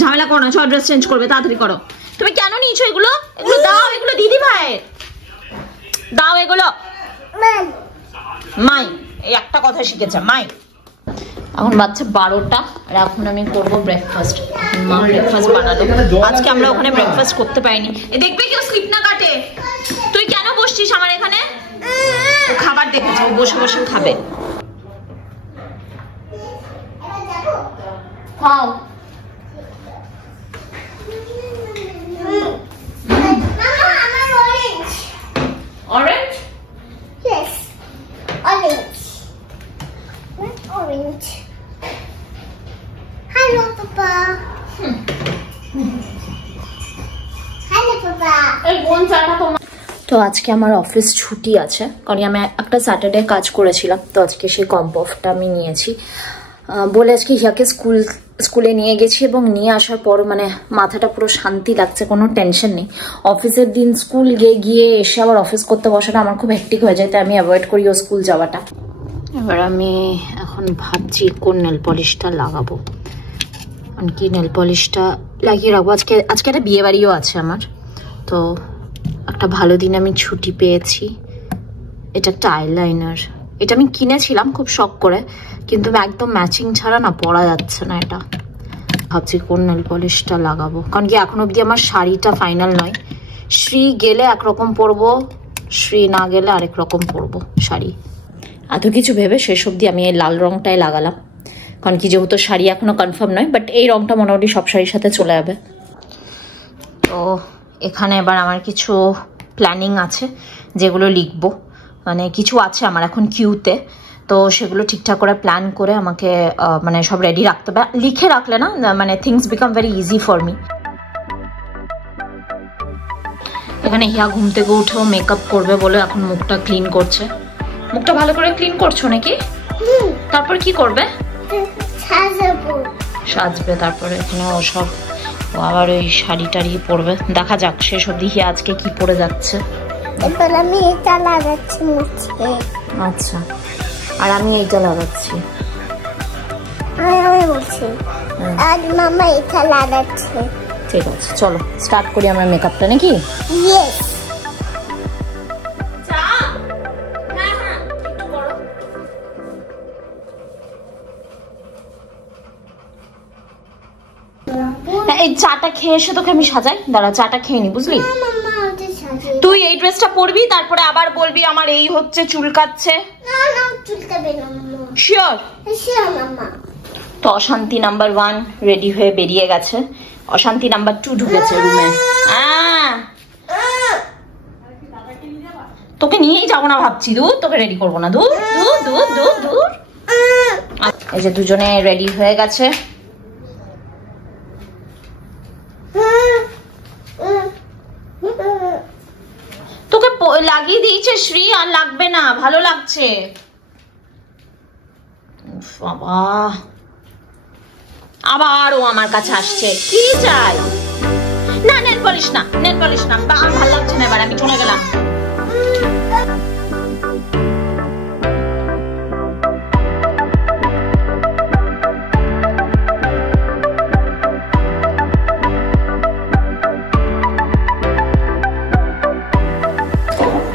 ঝামেলা করো না, সব ড্রেস চেঞ্জ করবে, তাড়াতাড়ি করো। তুমি কেন নিয়েছো এগুলো? এগুলো দাও, এগুলো দিদি ভাই দাও এগুলো। মাই এই একটা কথা শিখেছে মাই। এখন বাচ্চা 12টা আর এখন আমি করবো ব্রেকফাস্ট। মা ব্রেকফাস্ট বানালো, আজকে আমরা ওখানে ব্রেকফাস্ট করতে পারিনি। দেখবে কেউ স্লিপ না কাটে। তুই কেন বসছিস আমার এখানে? খাবার দেখেছে, ও বসে বসে খাবে। খাও। Orange? Yes, orange. Orange. Hello, Papa. Hello, Papa. তো আজকে আমার অফিস ছুটি আছে, কারণ আমি একটা স্যাটারডে কাজ করেছিলাম, তো আজকে সেই কম্প অফটা আমি নিয়েছি বলে আজকে হিয়াকে স্কুলে নিয়ে গেছি। এবং নিয়ে আসার পর মানে মাথাটা পুরো শান্তি লাগছে, কোনো টেনশন নেই। অফিসের দিন স্কুল গিয়ে এসে আবার অফিস করতে বসাটা আমার খুব হেক্টিক হয়ে যায়, তাই আমি অ্যাভয়েড করি ও স্কুল যাওয়াটা। এবার আমি এখন ভাবছি কোন নেল পলিশটা লাগাবো, কারণ কি নেল পলিশটা লাগিয়ে রাখবো। আজকে একটা বিয়ে বাড়িও আছে আমার, তো একটা ভালো দিন আমি ছুটি পেয়েছি। এটা একটা আইলাইনার, এটা আমি কিনেছিলাম খুব শখ করে, কিন্তু একদম ম্যাচিং ছাড়া না পরা যাচ্ছে না। এটা ভাবছি কোন নেল পলিশটা লাগাবো, কারণ কি এখন অবধি আমার শাড়িটা ফাইনাল নয়। শ্রী গেলে একরকম পরবো, শ্রী না গেলে আরেক রকম পরবো শাড়ি। এত কিছু ভেবে শেষ অবধি আমি এই লাল রংটাই লাগালাম, কারণ কি যেহেতু শাড়ি এখনো কনফার্ম নয়, বাট এই রংটা মোটামুটি সব শাড়ির সাথে চলে যাবে। তো এখানে এবার আমার কিছু প্ল্যানিং আছে যেগুলো লিখবো, মানে কিছু আছে আমার এখন কিউতে, তো সেগুলো ঠিকঠাক করে প্ল্যান করে আমাকে মানে সব রেডি রাখতে হবে। লিখে রাখলে না মানে things become very easy for me. এখানে হিয়া ঘুম থেকে উঠেও মেকআপ করবে বলে এখন মুখটা ক্লিন করছে। মুখটা ভালো করে ক্লিন করছো নাকি? তারপর কি করবে? সাজবে। তারপরে এখানে ও সব আবার ওই শাড়ি টাড়ি পরবে, দেখা যাক শেষ অবধি হিয়া আজকে কি পরে যাচ্ছে। এবার আমি এটা লাগাচ্ছি মুখে। আচ্ছা, আর আমি এইটা লাগাচ্ছি। আমি বলছি আর মামা এটা লাগাচ্ছে। ঠিক আছে, চলো স্টার্ট করি আমরা মেকআপটা নাকি? ইয়েস। এই চাটা খেয়ে এসে তোকে আমি সাজাই, দাঁড়া চাটা খেয়ে নি, বুঝলি? তুই এই ড্রেসটা পরবি, তারপরে আবার বলবি আমার এই হচ্ছে চুলকাচ্ছে। না না চুলকাবে না মাম্মা। শিওর? শিওর মাম্মা। তো অশান্তি নাম্বার 1 রেডি হয়ে বেরিয়ে গেছে, অশান্তি নাম্বার 2 ঢুকেছে রুমে। তোকে নিয়েই যাবো না ভাবছি, দূর তোকে রেডি করবো না, দূর দূর দূর দূর দূর। এই যে দুজনে রেডি হয়ে গেছে। তোকে লাগিয়ে দিয়েছে শ্রী, আর লাগবে না, ভালো লাগছে। বাবা আবার ও আমার কাছে আসছে, কি চাই? না নেল পলিশ না, নেল পলিশ না, আমার ভালো লাগছে না, এবার আমি চলে গেলাম।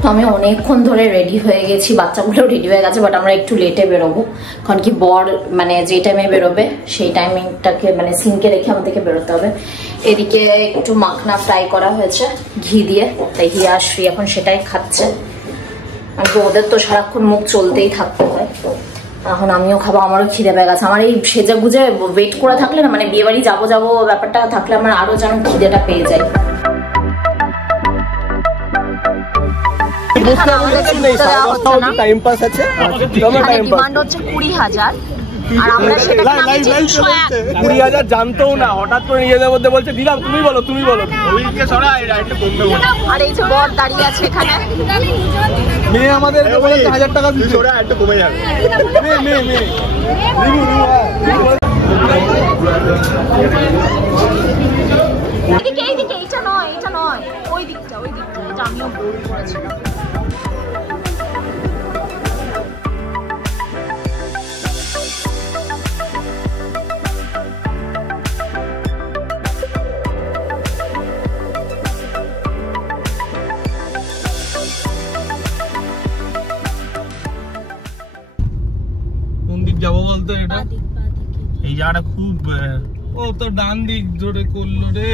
তো আমি অনেকক্ষণ ধরে রেডি হয়ে গেছি, বাচ্চাগুলো রেডি হয়ে গেছে, বাট আমরা একটু লেটে বেরোবো, কারণ কি বর মানে যে টাইমে বেরোবে সেই টাইমিংটাকে মানে সিনকে রেখে আমাদেরকে বেরোতে হবে। এদিকে একটু মাখনা ফ্রাই করা হয়েছে ঘি দিয়ে, তাই হিয়া আর শ্রী এখন সেটাই খাচ্ছে। আর ওদের তো সারাক্ষণ মুখ চলতেই থাকতে হয়, এখন আমিও খাবো, আমারও খিদে পেয়ে গেছে। আমার এই সেজে গুজে ওয়েট করে থাকলে না, মানে বিয়ে বাড়ি যাবো যাবো ব্যাপারটা থাকলে আমার আরো যেন খিদেটা পেয়ে যায়। ডিমান্ড হচ্ছে 20,000, আর আমরা সেটা 20,000 জানতেও না, হঠাৎ করে নিজেদের মধ্যে বলছে দিলাম, তুমি বলো তুমি বলো। আর এই যে বর দাঁড়িয়ে আছে এখানে, মেয়ে আমাদের 1000 টাকা দিচ্ছে, ওরা একটু কমে যাবে। এইদিকে এটা নয়, এটা নয়, ওই দিকটা, এটা আমিও বোর্ড করেছিলাম। খুব ও তো ডান দিক জোরে করলো রে।